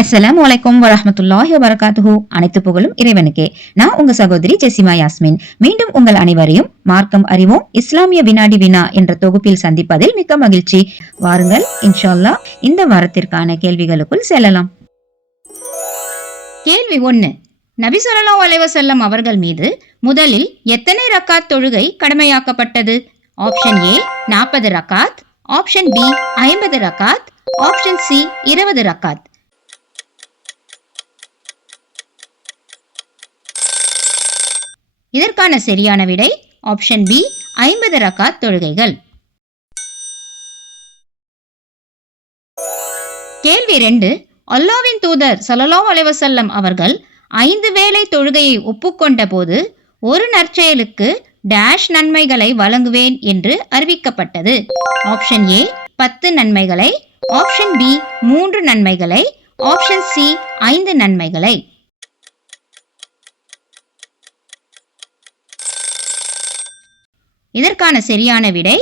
அஸ்ஸலாமு அலைக்கும் வரஹ்மத்துல்லாஹி அனைத்து புகழும் இறைவனுக்கே. நான் உங்க சகோதரி ஜெசிமா யாஸ்மின். மீண்டும் உங்கள் அனைவரையும் மார்க்கம் அறிவோம் இஸ்லாமிய வினாடி வினா என்ற தொகுப்பில் சந்திப்பதில் மிக்க மகிழ்ச்சி. வாருங்கள் இன்ஷா அல்லாஹ் இந்த வாரத்திற்கான கேள்விகளுக்குள் செல்லலாம். கேள்வி ஒன்னு. நபி ஸல்லல்லாஹு அலைஹி அவர்கள் மீது முதலில் எத்தனை ரக்காத் தொழுகை கடமையாக்கப்பட்டது? ஆப்ஷன் ஏ நாற்பது ரக்காத். ஆப்ஷன் பி ஐம்பது ரக்காத். ஆப்ஷன் சி இருபது ரக்காத். இதற்கான சரியான விடை ஆப்ஷன் பி ஐம்பது ரக்காத் தொழுகைகள். கேள்வி ரெண்டு அல்லாவின் தூதர் சலலா அலைவசல்லம் அவர்கள் ஐந்து வேளை தொழுகையை ஒப்புக்கொண்ட போது ஒரு நற்செயலுக்கு டேஷ் நன்மைகளை வழங்குவேன் என்று அறிவிக்கப்பட்டது. ஆப்ஷன் ஏ பத்து நன்மைகளை. ஆப்ஷன் பி மூன்று நன்மைகளை. ஆப்ஷன் சி ஐந்து நன்மைகளை. இதற்கான சரியான விடை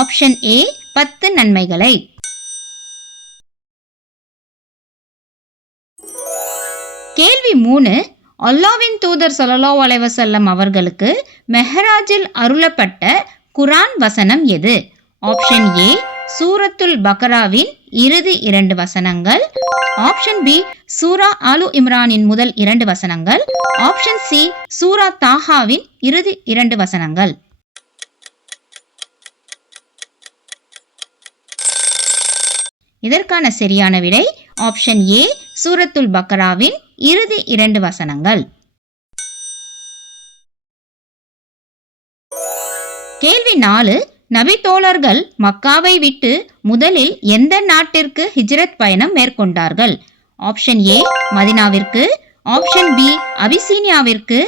ஆப்ஷன் ஏ பத்து நன்மைகளை. கேள்வி மூணு அல்லாவின் தூதர் ஸல்லல்லாஹு அலைவசல்லம் அவர்களுக்கு மெஹராஜில் அருளப்பட்ட குரான் வசனம் எது? ஆப்ஷன் ஏ சூரத்துல் பக்ராவின் இறுதி இரண்டு வசனங்கள். ஆப்ஷன் பி சூரா ஆலு இம்ரானின் முதல் இரண்டு வசனங்கள். ஆப்ஷன் சி சூரா தாஹாவின் இறுதி இரண்டு வசனங்கள். இதற்கான சரியான விடை ஆப்ஷன் ஏ சூரத்துல் பக்கராவின் இறுதி இரண்டு வசனங்கள். கேள்வி நாலு நபி தோழர்கள் மக்காவை விட்டு முதலில் எந்த நாட்டிற்கு ஹிஜ்ரத் பயணம் மேற்கொண்டார்கள்? ஆப்ஷன் ஏ மதினாவிற்கு. ஆப்ஷன் பி அபிசீனியாவிற்கு.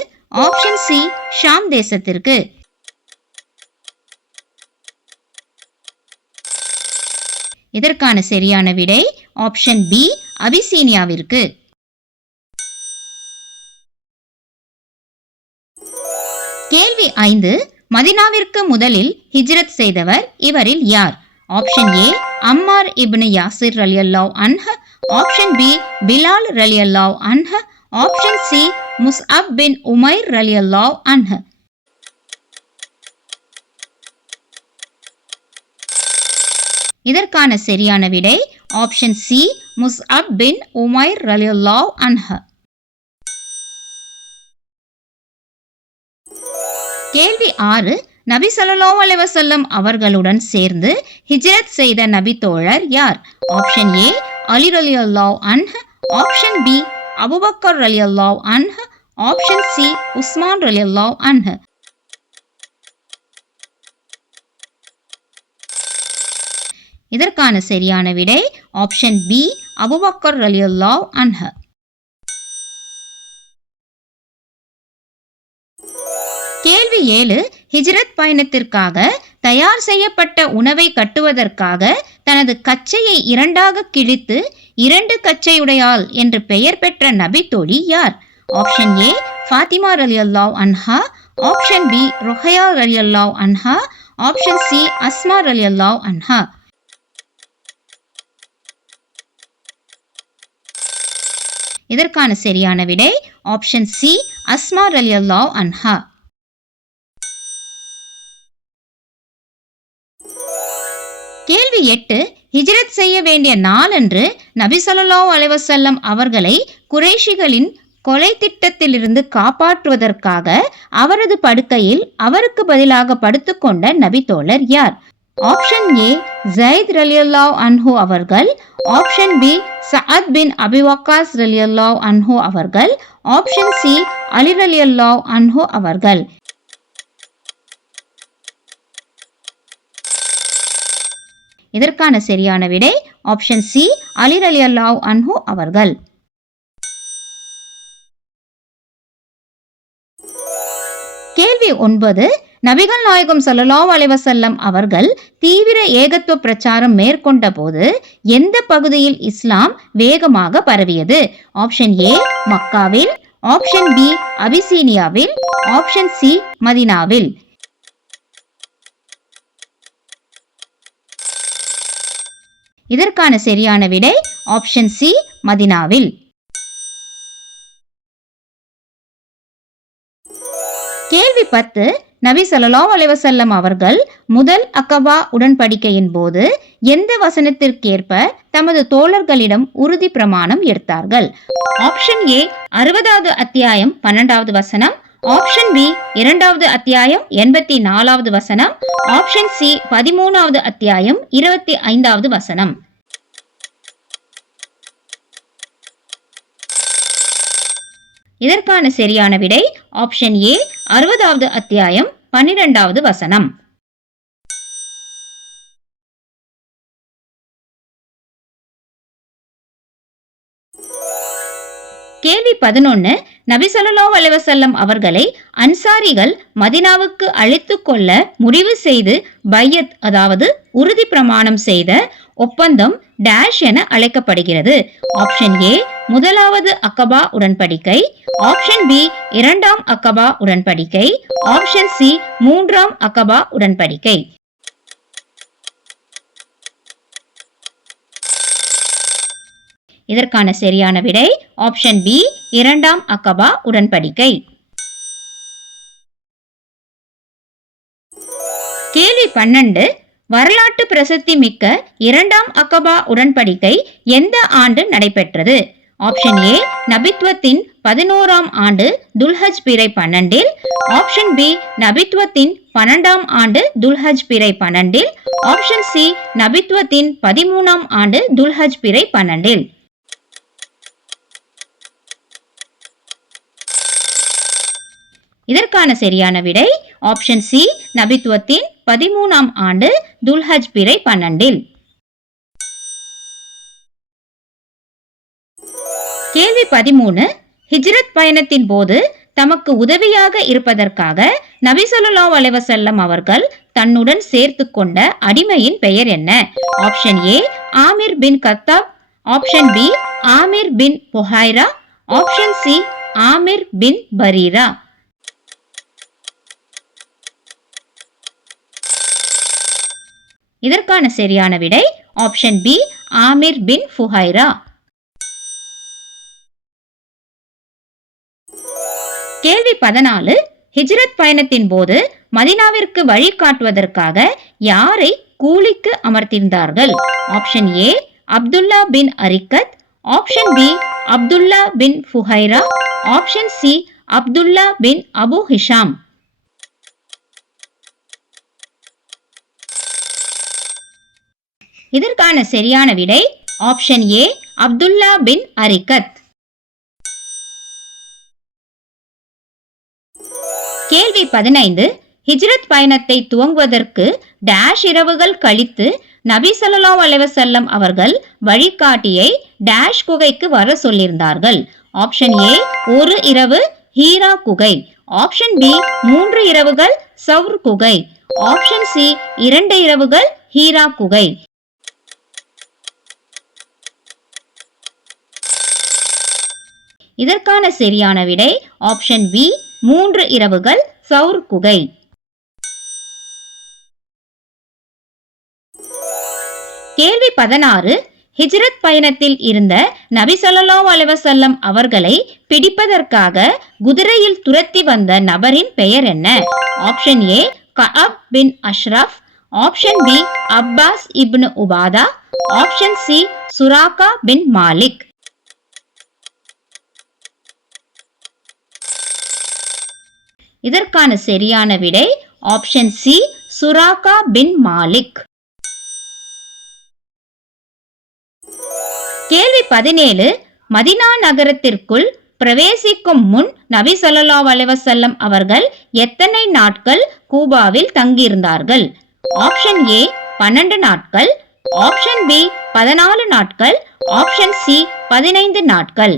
ஆப்ஷன் சி ஷாம் தேசத்திற்கு. இதற்கான சரியான விடை? ஆப்ஷன் பி அபிசீனியாவிற்கு. கேள்வி ஐந்து மதினாவிற்கு முதலில் ஹிஜ்ரத் செய்தவர் இவரில் யார்? Option A Ammar ibn Yasir ரலியல்லாவ் அன்ஹ. ஆப்ஷன் பி பிலால் ரலியல்லாவ் அன்ஹ. Option C Musab bin Umair ரலியல்லாவ் அன்ஹ. இதற்கான சரியான விடை option C Musab bin Umair ரலியுல்லாவ் அன்ஹ கேள்வி ஆறு நபி ஸல்லல்லாஹு அலைவசல்லம் அவர்களுடன் சேர்ந்து ஹிஜ்ரத் செய்த நபி தோழர் யார்? ஆப்ஷன் ஏ அலி ரலியல்லாஹு அன்ஹ. ஆப்ஷன் பி அபூபக்கர் ரலியல்லாஹு அன்ஹ. ஆப்ஷன் சி உஸ்மான் ரலியல்லாஹு அன்ஹ. இதற்கான சரியான விடை ஆப்ஷன் பி அபுபக்கர் ரலியுல்லா அன்ஹ கேள்வி ஏழு ஹிஜ்ரத் பயணத்திற்காக தயார் செய்யப்பட்ட உணவை கட்டுவதற்காக தனது கச்சையை இரண்டாக கிழித்து இரண்டு கச்சையுடையாள் என்று பெயர் பெற்ற நபி தோழி யார்? ஆப்ஷன் ஏ ஃபாத்திமா ரலியல்லாஹு அன்ஹா ஆப்ஷன் பி ருஹயா ரலியல்லாஹு அன்ஹா ஆப்ஷன் சி அஸ்மா ரலியல்லாஹு அன்ஹா இதற்கான சரியான விடை ஆப்ஷன் சி அஸ்மா ரலியல்லாஹு அன்ஹா. கேள்வி எட்டு ஹிஜ்ரத் செய்ய வேண்டிய நாளன்று நபி ஸல்லல்லாஹு அலைவசல்லம் அவர்களை குறைஷிகளின் கொலை திட்டத்திலிருந்து காப்பாற்றுவதற்காக அவரது படுக்கையில் அவருக்கு பதிலாக படுத்துக்கொண்ட நபி தோழர் யார்? ஆப்ஷன் ஏ ஜயித் ரலியல்லாவ் அன்ஹோ அவர்கள். Option B Saad bin Abi Waqqas ரலியல்லாவ் அன்ஹோ அவர்கள். ஆப்ஷன் சி அலி ரலியல்லாவ் அன்ஹோ அவர்கள். இதற்கான சரியான விடை ஆப்ஷன் சி அலி ரலியல்லாவ் அன்ஹோ அவர்கள். கேள்வி ஒன்பது நபிகள் நாயகம் ஸல்லல்லாஹு அலைவசல்லம் அவர்கள் தீவிர ஏகத்துவ பிரச்சாரம் மேற்கொண்ட போது எந்த பகுதியில் இஸ்லாம் வேகமாக பரவியது? ஆப்ஷன் ஏ மக்காவில். ஆப்ஷன் பி அபிசீனியாவில். ஆப்ஷன் சி மதினாவில். இதற்கான சரியான விடை ஆப்ஷன் சி மதினாவில். கேள்வி பத்து நபி ஸல்லல்லாஹு அலைவசல்லம் அவர்கள் முதல் அக்கபா உடன்படிக்கையின் போது எந்த வசனத்திற்கேற்ப தமது தோழர்களிடம் உறுதி பிரமாணம் எடுத்தார்கள்? ஆப்ஷன் ஏ அறுபதாவது அத்தியாயம் பன்னெண்டாவது வசனம். ஆப்ஷன் பி இரண்டாவது அத்தியாயம் எண்பத்தி நாலாவது வசனம். ஆப்ஷன் சி பதிமூணாவது அத்தியாயம் இருபத்தி ஐந்தாவது வசனம். இதற்கான சரியான விடை ஆப்ஷன் ஏ அறுபதாவது அத்தியாயம் பன்னிரெண்டாவது வசனம். கேள்வி பதினொன்னு நபி ஸல்லல்லாஹு அவர்களை அன்சாரிகள் மதினாவுக்கு அழைத்து கொள்ள முடிவு செய்து பையத் அதாவது உறுதி பிரமாணம் செய்த ஒப்பந்தம் டேஷ் என அழைக்கப்படுகிறது. ஆப்ஷன் ஏ முதலாவது அக்கபா உடன்படிக்கை. ஆப்ஷன் பி இரண்டாம் அக்கபா உடன்படிக்கை. ஆப்ஷன் சி மூன்றாம் அக்கபா உடன்படிக்கை. இதற்கான சரியான விடை ஆப்ஷன் பி இரண்டாம் அக்கபா உடன்படிக்கை. கேள்வி பன்னெண்டு வரலாற்று பிரசித்தி மிக்க இரண்டாம் அக்கபா உடன்படிக்கை எந்த ஆண்டு நடைபெற்றது? ஆப்ஷன் ஏ நபித்துவத்தின் பதினோராம் ஆண்டு துல்ஹஜ் பிறை பன்னெண்டில். ஆப்ஷன் பி நபித்துவத்தின் பன்னெண்டாம் ஆண்டு துல்ஹஜ் பிறை பன்னெண்டில். ஆப்ஷன் சி நபித்துவத்தின் பதிமூணாம் ஆண்டு துல்ஹஜ் பிறை பன்னெண்டில். இதற்கான சரியான விடை ஆப்ஷன் சி நபித்துவத்தின் பதிமூணாம் ஆண்டு துல்ஹஜ் பிறை பன்னெண்டில். கேள்வி பதிமூணு ஹிஜ்ரத் பயணத்தின் போது தமக்கு உதவியாக இருப்பதற்காக நபிசல்லா அலைவசல்லம் அவர்கள் தன்னுடன் சேர்த்து கொண்ட அடிமையின் பெயர் என்ன? Option A Amir bin Khattab. Option B Amir bin Bohaira. Option C Amir bin Barira. இதற்கான சரியான விடை option B Amir bin Fuhayra கேள்வி பதினாலு ஹிஜ்ரத் பயணத்தின் போது மதினாவிற்கு வழிகாட்டுவதற்காக யாரை கூலிக்கு அமர்த்திருந்தார்கள் option A Abdullah bin Arikat. Option B Abdullah bin Fuhayra. Option C Abdullah bin Abu Hisham. இதற்கான சரியான விடை ஆப்ஷன் ஏ அப்துல்லா பின் அரிக்கத். கேள்வி பதினைந்து ஹிஜ்ரத் பயணத்தை துவங்குவதற்கு டேஷ் இரவுகள் கழித்து நபி சல்லா அலைவசல்லம் அவர்கள் வழிகாட்டியை டேஷ் குகைக்கு வர சொல்லியிருந்தார்கள். ஆப்ஷன் ஏ ஒரு இரவு ஹீரா குகை. ஆப்ஷன் பி மூன்று இரவுகள் சவுர் குகை. ஆப்ஷன் சி இரண்டு இரவுகள் ஹீரா குகை. இதற்கான சரியான விடை ஆப்ஷன் பி மூன்று இரவுகள் சவுர் குகை. கேள்வி பதினாறு ஹிஜ்ரத் பயணத்தில் இருந்த நபி ஸல்லல்லாஹு அலைஹி அவர்களை பிடிப்பதற்காக குதிரையில் துரத்தி வந்த நபரின் பெயர் என்ன? Option A Kab bin Ashraf. Option B Abbas ibn Ubada. Option C Suraqa bin Malik. இதற்கான சரியான விடை option C Suraqa bin Malik. கேள்வி பதினேழு மதினா நகரத்திற்குள் பிரவேசிக்கும் முன் நபி சொல்லா அலைவசல்லம் அவர்கள் எத்தனை நாட்கள் கூபாவில் தங்கியிருந்தார்கள்? ஆப்ஷன் ஏ பன்னெண்டு நாட்கள். ஆப்ஷன் பி பதினாலு நாட்கள். ஆப்ஷன் சி பதினைந்து நாட்கள்.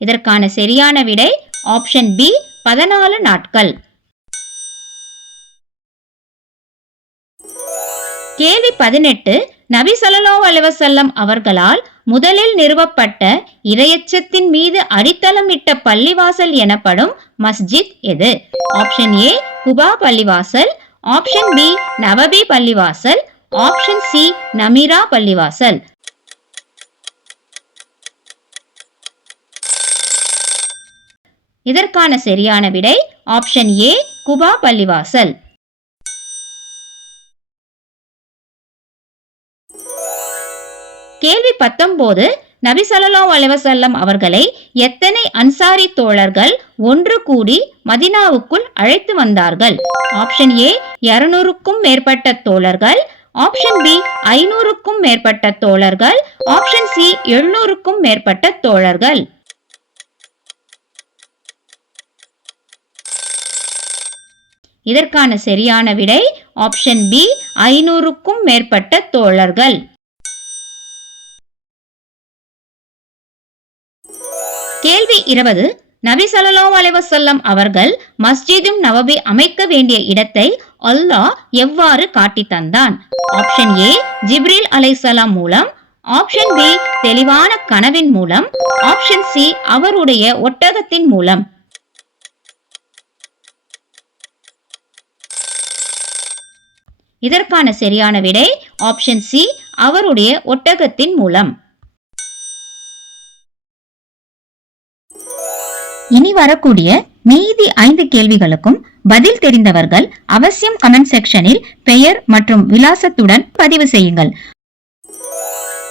இதற்கான சரியான விடை ஆப்ஷன் பி பதினாலு நாட்கள். கேள்வி பதினெட்டு நபி சலலோ அலுவசல்லம் அவர்களால் முதலில் நிறுவப்பட்ட இரையச்சத்தின் மீது அடித்தளமிட்ட பள்ளிவாசல் எனப்படும் மஸ்ஜித் எது? ஆப்ஷன் ஏ குபா பள்ளிவாசல் ஆப்ஷன் பி நவபி பள்ளிவாசல் ஆப்ஷன் சி நமீரா பள்ளிவாசல். இதற்கான சரியான விடை ஆப்ஷன் ஏ குபா பள்ளிவாசல். கேள்வி பத்தொன்பது நபி ஸல்லல்லாஹு அலைஹி அவர்களை எத்தனை அன்சாரி தோழர்கள் ஒன்று கூடி மதினாவுக்குள் அழைத்து வந்தார்கள்? ஆப்ஷன் ஏ இருநூறுக்கும் மேற்பட்ட தோழர்கள். ஆப்ஷன் பி ஐநூறுக்கும் மேற்பட்ட தோழர்கள். ஆப்ஷன் சி எழுநூறுக்கும் மேற்பட்ட தோழர்கள். இதற்கான சரியான விடை ஆப்ஷன் பி ஐநூறுக்கும் மேற்பட்ட தோழர்கள். கேள்வி இருபது நபி சலலோ அலைவசல்லம் அவர்கள் மஸ்ஜிதும் நவபி அமைக்க வேண்டிய இடத்தை அல்லாஹ் எவ்வாறு காட்டி தந்தான்? ஆப்ஷன் ஏ ஜிப்ரில் அலைசலாம் மூலம். ஆப்ஷன் பி தெளிவான கனவின் மூலம். ஆப்ஷன் சி அவருடைய ஒட்டகத்தின் மூலம். இதற்கான சரியான விடை ஆப்ஷன் சி அவருடைய ஒட்டகத்தின் மூலம். இனி வரக்கூடிய மீதி ஐந்து கேள்விகளுக்கும் பதில் தெரிந்தவர்கள் அவசியம் கமெண்ட் செக்ஷனில் பெயர் மற்றும் விலாசத்துடன் பதிவு செய்யுங்கள்.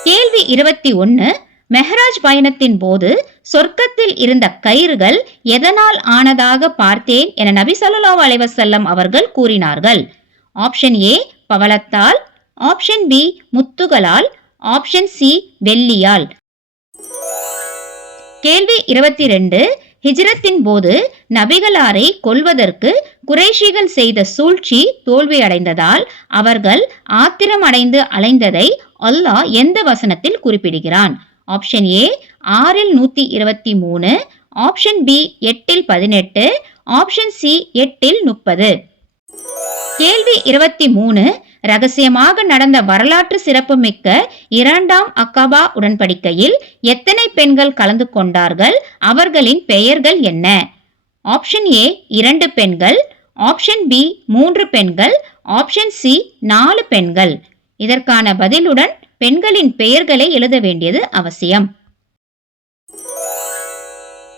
கேள்வி இருபத்தி ஒன்னு மெஹராஜ் பயணத்தின் போது சொர்க்கத்தில் இருந்த கயிறுகள் எதனால் ஆனதாக பார்த்தேன் என நபி ஸல்லல்லாஹு அலைவசல்லம் அவர்கள் கூறினார்கள். ஆப்ஷன் ஏ பவளத்தால். ஆப்ஷன் பி முத்துகளால். ஆப்ஷன் சி வெள்ளியால். கேள்வி இருபத்தி ரெண்டு ஹிஜ்ரத்தின் போது நபிகளாரை கொல்வதற்கு குறைஷிகள் செய்த சூழ்ச்சி தோல்வியடைந்ததால் அவர்கள் ஆத்திரமடைந்து அலைந்ததை அல்லாஹ் எந்த வசனத்தில் குறிப்பிடுகிறான்? ஆப்ஷன் ஏ ஆறில் நூத்தி இருபத்தி மூணு ஆப்ஷன் பி எட்டில் பதினெட்டு. ஆப்ஷன் சி எட்டில் முப்பது. கேள்வி இருபத்தி மூணு ரகசியமாக நடந்த வரலாற்று சிறப்புமிக்க இரண்டாம் அக்கபா உடன்படிக்கையில் எத்தனை பெண்கள் கலந்து கொண்டார்கள்? அவர்களின் பெயர்கள் என்ன? ஆப்ஷன் ஏ இரண்டு பெண்கள். ஆப்ஷன் பி மூன்று பெண்கள். ஆப்ஷன் சி நாலு பெண்கள். இதற்கான பதிலுடன் பெண்களின் பெயர்களை எழுத வேண்டியது அவசியம்.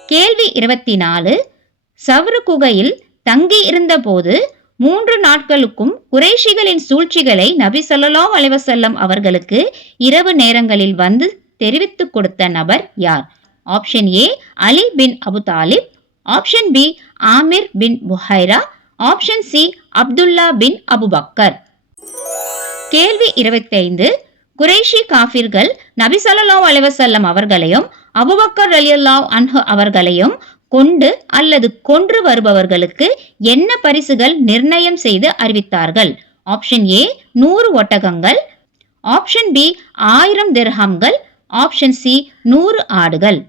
கேள்வி இருபத்தி நாலு சவுரு குகையில் தங்கி இருந்தபோது மூன்று நாட்களுக்கும் குறைஷிகளின் சூழ்ச்சிகளை நபி ஸல்லல்லாஹு அலைவசல்லம் அவர்களுக்கு இரவு நேரங்களில் வந்து தெரிவித்துக் கொடுத்த நபர் யார்? Option A Ali bin Abu Talib. Option B Amir bin Buhaira. Option C Abdullah bin Abu Bakr கேள்வி இருபத்தைந்து குறைஷி காஃபிர்கள் நபி ஸல்லல்லாஹு அலைவசல்லம் அவர்களையும் அபுபக்கர் ரலியல்லாஹு அன்ஹு அவர்களையும் கொண்டு அல்லது கொன்று வருபவர்களுக்கு என்ன பரிசுகள் நிர்ணயம் செய்து அறிவித்தார்கள்? ஆப்ஷன் ஏ நூறு ஒட்டகங்கள். ஆப்ஷன் பி ஆயிரம் திர்ஹம்கள் ஆப்ஷன் சி நூறு ஆடுகள்.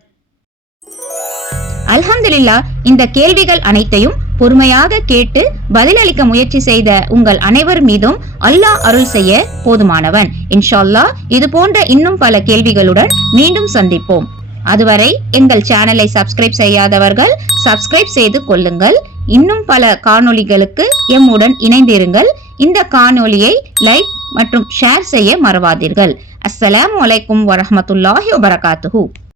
அல்ஹம்துலில்லா இந்த கேள்விகள் அனைத்தையும் பொறுமையாக கேட்டு பதிலளிக்க முயற்சி செய்த உங்கள் அனைவர் மீதும் அல்லாஹ் அருள் செய்ய போதுமானவன். இன்ஷால்லா இது போன்ற இன்னும் பல கேள்விகளுடன் மீண்டும் சந்திப்போம். அதுவரை எங்கள் சேனலை சப்ஸ்கிரைப் செய்யாதவர்கள் சப்ஸ்கிரைப் செய்து கொள்ளுங்கள். இன்னும் பல காணொளிகளுக்கு எம்முடன் இணைந்திருங்கள். இந்த காணொளியை லைக் மற்றும் ஷேர் செய்ய மறவாதீர்கள். அஸ்ஸலாம் அலைக்கும் வரமத்துல்லாஹி வபரகாத்துஹு.